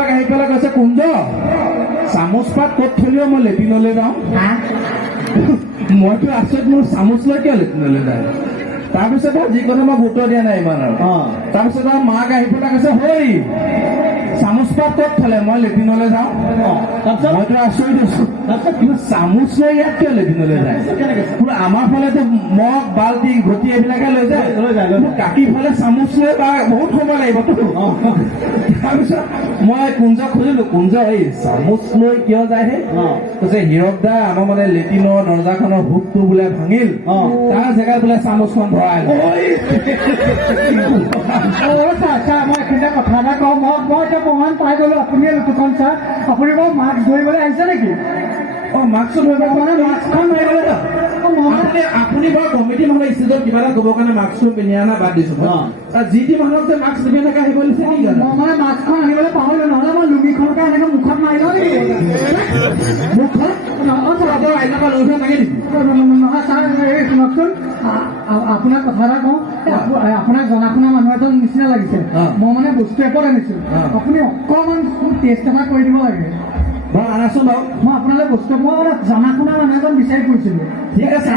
আহি পেলাই কৈছে কুঞ্জ চামুচ পাত ক'ত থলিও মই লেট্ৰিনলৈ যাওঁ। মইতো আচৰিত, মোৰ চামুচ লৈ কিয় লেট্ৰিনলৈ যায়? তাৰপিছত যি কথা মই গুৰুত্ব দিয়া নাই ইমান আৰু। তাৰপিছত আৰু মাক আহি পেলাই কৈছে হৰি চামুচ পাত ক'ত থলে? মই লেট্ৰিনলৈ যাওঁ। মইতো আচৰিত হৈছো, কিন্তু চামুচ লৈ ইয়াত কিয় লেট্ৰিনলৈ যায়? আমাৰ ফালেতো মগ বাল্টি ঘটি এইবিলাকে লৈ যায়, কাকি ফালে চামুচ লৈ বহুত সময় লাগিবতো। তাৰপিছত মই কুঞ্জক খুজিলো, কুঞ্জ এই চামুচ লৈ কিয় যায় হে? কৈছে হীৰক দা আমাৰ মানে লেট্ৰিনৰ দৰ্জাখনৰ হুকটো বোলে ভাঙিল, তাৰ জেগাত বোলে চামুচখন ভৰাই মই এইখিনিতে কথা এটা কওঁ, মই এতিয়া প্ৰমাণ পাই গলো আপুনিয়ে লুটুখন ছাৰ। আপুনি বাৰু মাস্ক ধৰিবলৈ আহিছে নেকি? মাস্কটো ধৰিব মানে মাস্কখন মাৰিবলৈ যাওঁ। আপুনি বাৰু কমিটি মানুহ ষ্টেজত কিবা এটা ক'বৰ কাৰণে মাস্কটো পিন্ধি অনা বাদ দিছো। যি টি মানুহক যে মাস্ক পিন্ধি থাকে আহিব দিছে নেকি? মই মানে মাস্কখন আনিবলৈ পাহৰিলো, নহ'লে মই লুঙিখনকে এনেকে মুখত মাৰি লওঁ নেকি? মুখত নহয় ছাৰ, এই শুনকচোন, আপোনাক কথা এটা কওঁ, আপোনাক জনা শুনা মানুহ এজন নিচিনা লাগিছে। মই মানে বস্তু এপত আনিছো, আপুনি অকণমান টেষ্ট এটা কৰি দিব লাগে। আনাচোন বাৰু, মই আপোনালৈ বস্তু মই মানে জনা শুনা মানুহ এজন বিচাৰি ফুৰিছিলো। ঠিক আছে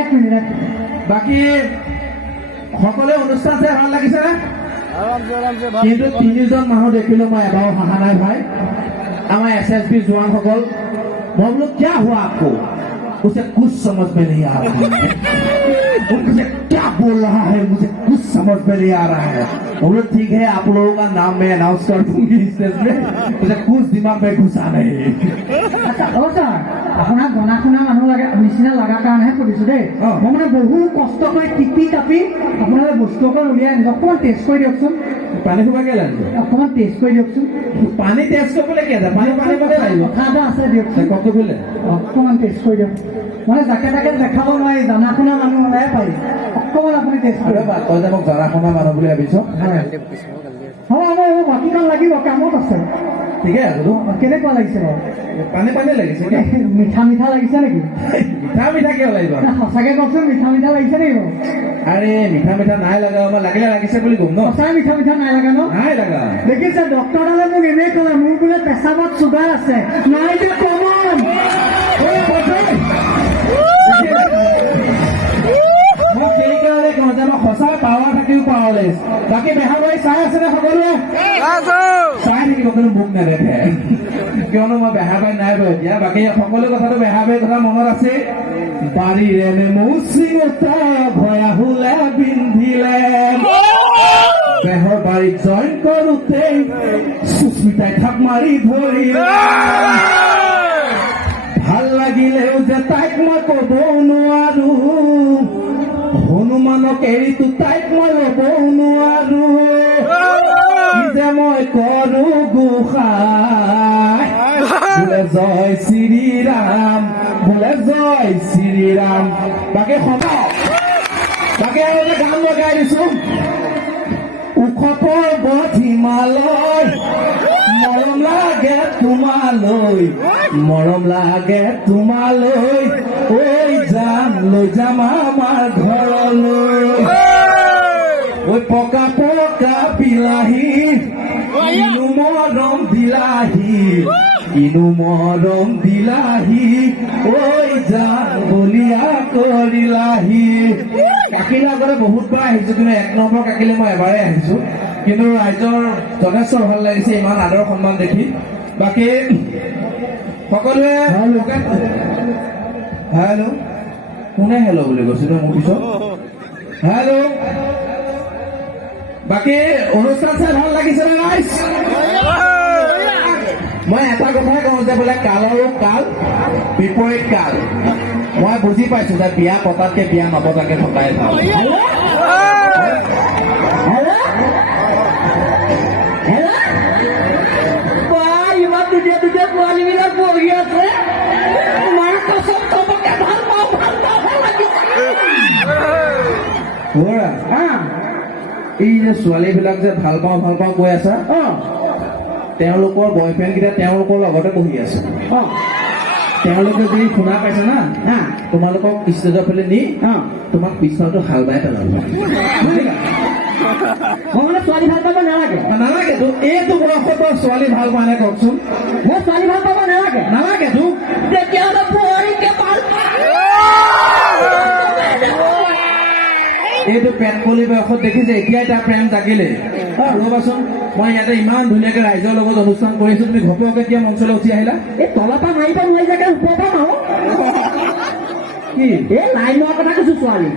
এক মিনিট। বাকী সকলোৱে অনুষ্ঠান চাই ভাল লাগিছে নে? কিন্তু 3জন মানুহ দেখিলো মই এবাৰো হাঁহা নাই ভাই। আমাৰ SSB জোৱানসকল, মই বোলো क्या हुआ आपको? उसे कुछ समझ में नहीं आ रहा है। मुझे क्या बोल रहा है, मुझे कुछ समझ में नहीं आ रहा है। बोलो ठीक है, आप लोगों का नाम मैं अनाउंस कर दूंगी स्टेज में, मुझे कुछ दिमाग में घुसा नहीं। আচ্ছা ছাৰ, আপোনাক জনা শুনা মানুহ লাগে নিচিনা লগা কাৰণেহে সুধিছো দেই। মই মানে বহু কষ্ট কৰি টিপি টাপি আপোনালোকে বস্তু অকণ উলিয়াই আনিছো, অকণমান টেষ্ট কৰি দিয়কচোন। পানী খোৱাকে লাগিব, অকণমান টেষ্ট কৰি দিয়কচোন। পানী টেষ্ট কৰিবলৈ কি আছে? পানী পানী কথা এটা আছে দিয়কচোন, কওকটো বোলে অকণমান টেষ্ট কৰি দিয়ক। মানে যাকে তাকে দেখাব নোৱাৰি, জনা শুনা মানুহ হ'লেহে পাৰি। অকণমান আপুনি টেষ্ট কৰিব। তই যে মোক জনা শুনা মানুহ বুলি ভাবিছ? হ'ব হ'ব, বাকীখন লাগিব, কামত আছে। ঠিকে আছে। কেনেকুৱা লাগিছে বাৰু? পানী পানী লাগিছে, মিঠা মিঠা লাগিছে নেকি? মিঠা মিঠা কিয় লাগিব? সঁচাকে কওকচোন, মিঠা মিঠা লাগিছে নেকি বাৰু? আৰে মিঠা মিঠা নাই লগা, মই লাগিলে লাগিছে বুলি ক'ম ন। সঁচাই মিঠা মিঠা নাই লগা ন? নাই লগা। দেখিছে ডক্টৰডালে মোক এনেই ক'লে, মোৰ বোলে পেচাবত চুগাৰ আছে। নাই যে কমন। মোক সেইকাৰণে কওঁ যে মই সঁচা পাৱাৰ থাকিও পাৱাৰলেছ। বাকী বেহাবাৰী চাই আছে নে সকলোৱে? চাই থাকিব, কিন্তু মোক নেদেখে, কিয়নো মই বেহাবাৰী নাই বাৰু এতিয়া। বাকী সকলো কথাটো বেহাবাৰীৰ কথা মনত আছে। বাৰীৰে মৌচিঙতা ভয়াহুলে বিন্ধিলে, বেহৰ বাৰীত জইন কৰোঁতে সুস্মিতাই থাপ মাৰি ধৰিলে। ভাল লাগিলেও যে তাইক মই ক'ব নোৱাৰো, হনুমানক এৰিতো তাইক মই ল'ব নোৱাৰো। যে মই কৰো গোসাঁই বোলে জয় শ্ৰীৰাম, বোলে জয় শ্ৰীৰাম। বাকী সময় বাকী আৰু যে গান লগাই দিছো, ওখ পৰ্বত হিমালয়, মৰম লাগে তোমালৈ, মৰম লাগে তোমালৈ, ঐ যাম লৈ যাম আমাৰ ঘৰলৈ। ঐ পকা পকা বিলাহী, ইনু মৰম বিলাহী, ইনু মৰম বিলাহী, ঐ যাম বলিয়া কৰিলাহি। কাকিলে আগতে বহুতবাৰ আহিছো, কিন্তু 1 নম্বৰ কাকিলে মই এবাৰেই আহিছো। কিন্তু ৰাইজৰ যথেষ্ট ভাল লাগিছে, ইমান আদৰ সন্মান দেখি। বাকী সকলোৱে হেল্ল', কোনে হেল্ল' বুলি কৈছিল মোৰ পিছত? হেল্ল'। বাকী অনুষ্ঠান চাই ভাল লাগিছে নে ৰাইজ? মই এটা কথাই কওঁ যে বোলে কালৰো কাল বিপৰীত কাল। মই বুজি পাইছো যে বিয়া পতাতকে বিয়া নপতাকে থকাই ভাল। ইমান ধুনীয়া ধুনীয়া পোৱালীবিলাক পঢ়ি আছে, তোমাৰ পাছত চবকে ভাল পাওঁ ভাল পাওঁ লাগিছে। এই যে ছোৱালীবিলাক যে ভাল পাওঁ কৈ আছা, তেওঁলোকৰ বয়ফ্ৰেণ্ড কেইটা তেওঁলোকৰ লগতে বহি আছে। তেওঁলোকে যদি শুনা পাইছে না, তোমালোকক ষ্টেজৰ ফালে নি তোমাক পিছফালটো হাল বাই পেলাব। মই মানে ছোৱালী ভাল পাব নালাগে। নালাগে তো এইটো বয়সত তই ছোৱালী ভাল পোৱা নাই কওকচোন? মই ছোৱালী ভাল পাব নালাগে। নালাগে তো তেতিয়াহ'লে বোৱাৰীকে ভাল পাওঁ। এইটো পেট পলি বয়সত দেখিছে, এতিয়াই তাৰ প্ৰেম জাগিলে। ৰ'বাচোন, মই ইয়াতে ইমান ধুনীয়াকে ৰাইজৰ লগত অনুষ্ঠান কৰিছো, তুমি ঘপককে কিয় মঞ্চলৈ উঠি আহিলা? এই তলৰ পৰা মাৰিব নোৱাৰি জেগা ওপৰৰ পৰা মাৰো। কি এই লাইনৰ কথা কৈছো ছোৱালী।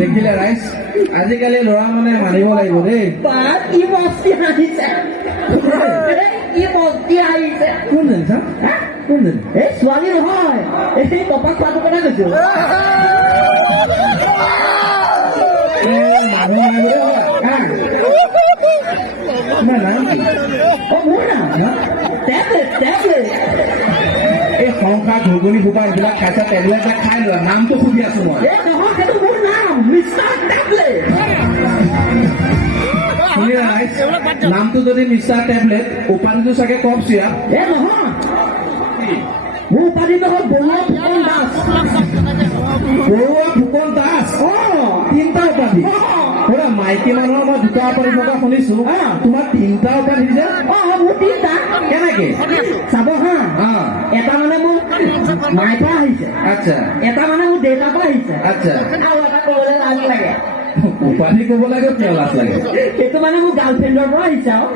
দেখিলে ৰাইজ, আজিকালি ল'ৰা মানে মানিব লাগিব দেই। বা কি মস্তি হাঁহিছে, কি মস্তি হাঁহিছে। কোন জানিছা? হা? কোন জানি? এই ছোৱালী নহয়, এই কপাল খোৱাটো কথা কৈছো। মানুহ নাই বোলে হ'বা। তোমাৰ নাম কি? অ মোৰ নাম টেবলেট টেবলেট। এই সংসাৰ ঘুগুনি ফুটা এইবিলাক খাইছা, টেবলেট খাই লোৱা, নামটো সুধি আছো মই। এই নহয়, সেইটো মোৰ নাম মিষ্টাৰ টেবলেট। শুনি ৰাইজ, নামটো যদি মিষ্টাৰ টেবলেট, উপাধিটো চাগে কফ চিৰাপ। এই নহয়, মোৰ উপাধিটো হ'ল বৰুৱা ফুকন দাস। বৰুৱা ফুকন দাস। তিনিটা উপাধি। পুৰা মাইকী মানুহৰ মই দুটা উপাধি থকা শুনিছো, তোমাৰ তিনিটা উপাধি যে? মোৰ তিনিটা। কেনেকে? চাব হা, অ, এটা মানে মোৰ মাইৰ পৰা আহিছে, আচ্ছা এটা মানে মোৰ দেউতাৰ পৰা আহিছে, আচ্ছা। আৰু এটা ক'বলৈ লাজ লাগে। উপাধি ক'ব লাগে কিয় লাজ লাগে? সেইটো মানে মোৰ গাৰ্লফ্ৰেণ্ডৰ পৰা আহিছে আৰু।